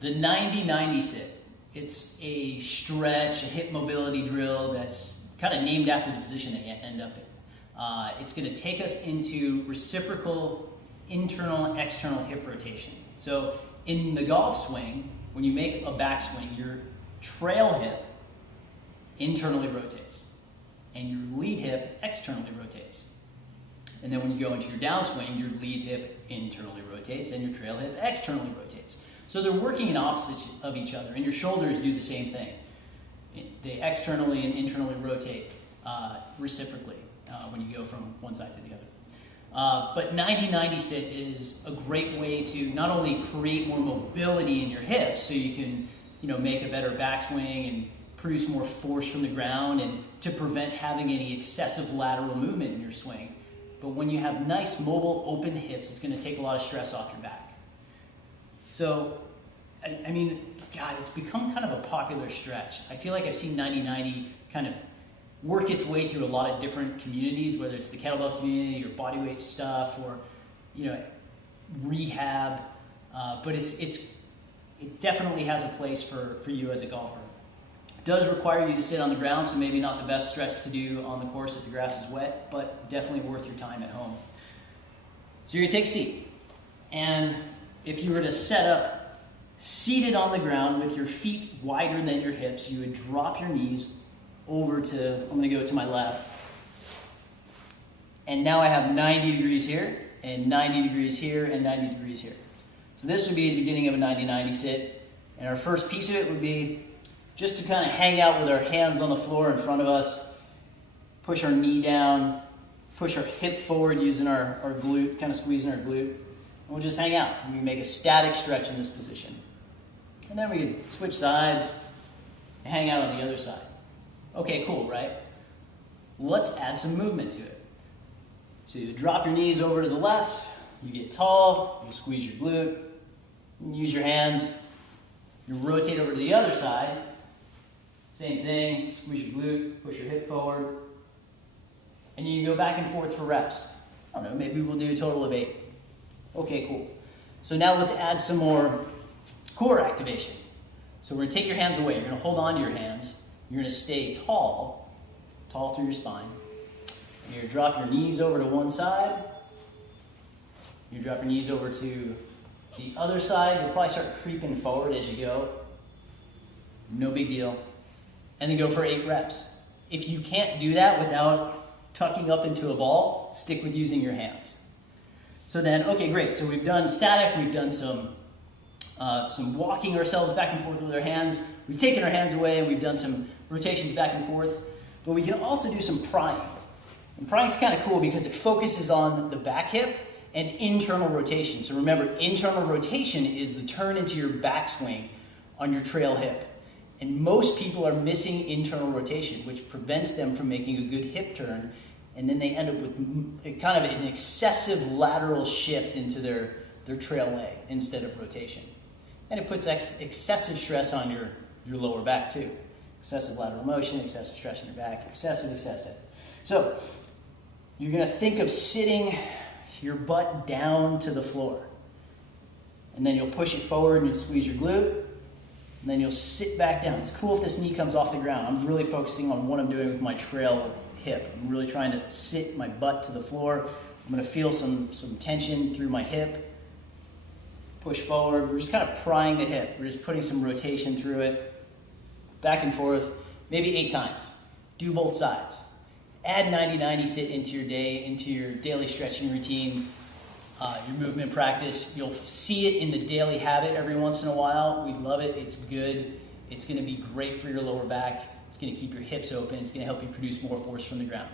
The 90-90 sit. It's a stretch, a hip mobility drill that's kind of named after the position that you end up in. It's going to take us into reciprocal internal and external hip rotation. So in the golf swing, when you make a backswing, your trail hip internally rotates and your lead hip externally rotates. And then when you go into your downswing, your lead hip internally rotates and your trail hip externally rotates. So they're working in opposite of each other, and your shoulders do the same thing. They externally and internally rotate reciprocally when you go from one side to the other. But 90-90 sit is a great way to not only create more mobility in your hips so you can make a better backswing and produce more force from the ground and to prevent having any excessive lateral movement in your swing. But when you have nice, mobile, open hips, it's going to take a lot of stress off your back. So, I mean, God, it's become kind of a popular stretch. I feel like I've seen 90-90 kind of work its way through a lot of different communities, whether it's the kettlebell community or bodyweight stuff or, rehab. But it definitely has a place for you as a golfer. It does require you to sit on the ground, so maybe not the best stretch to do on the course if the grass is wet, but definitely worth your time at home. So you're going to take a seat. And if you were to set up seated on the ground with your feet wider than your hips, you would drop your knees over to, I'm going to go to my left. And now I have 90 degrees here, and 90 degrees here, and 90 degrees here. So this would be the beginning of a 90-90 sit. And our first piece of it would be just to kind of hang out with our hands on the floor in front of us, push our knee down, push our hip forward using our glute, kind of squeezing our glute. And we'll just hang out. And we make a static stretch in this position. And then we can switch sides and hang out on the other side. Okay, cool, right? Let's add some movement to it. So you drop your knees over to the left, you get tall, you squeeze your glute, use your hands, you rotate over to the other side, same thing, squeeze your glute, push your hip forward, and you can go back and forth for reps. I don't know, maybe we'll do a total of 8. Okay, cool. So now let's add some more core activation. So we're going to take your hands away. You're going to hold on to your hands. You're going to stay tall through your spine. And you're going to drop your knees over to one side. You drop your knees over to the other side. You'll probably start creeping forward as you go. No big deal. And then go for 8 reps. If you can't do that without tucking up into a ball, stick with using your hands. So then, okay, great. So we've done static. We've done some walking ourselves back and forth with our hands. We've taken our hands away and we've done some rotations back and forth. But we can also do some prying. And prying is kind of cool because it focuses on the back hip and internal rotation. So remember, internal rotation is the turn into your backswing on your trail hip. And most people are missing internal rotation, which prevents them from making a good hip turn. And then they end up with kind of an excessive lateral shift into their trail leg instead of rotation. And it puts excessive stress on your lower back too. Excessive lateral motion, excessive stress on your back, excessive. So you're going to think of sitting your butt down to the floor. And then you'll push it forward and you'll squeeze your glute. And then you'll sit back down. It's cool if this knee comes off the ground. I'm really focusing on what I'm doing with my trail hip. I'm really trying to sit my butt to the floor. I'm going to feel some tension through my hip. Push forward. We're just kind of prying the hip. We're just putting some rotation through it. Back and forth, maybe 8 times. Do both sides. Add 90-90 sit into your day, into your daily stretching routine, your movement practice. You'll see it in the daily habit every once in a while. We love it. It's good. It's going to be great for your lower back. It's going to keep your hips open. It's going to help you produce more force from the ground.